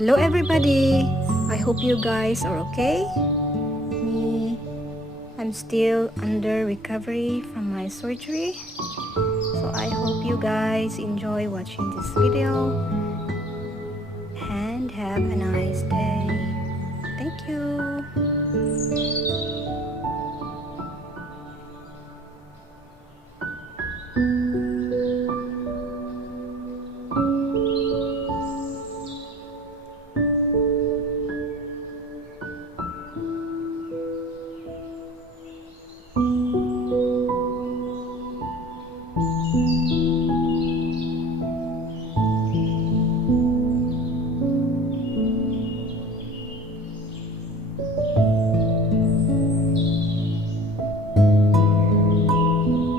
Hello everybody. I hope you guys are okay. Me, I'm still under recovery from my surgery. So I hope you guys enjoy watching this video and have a nice day. Thank you.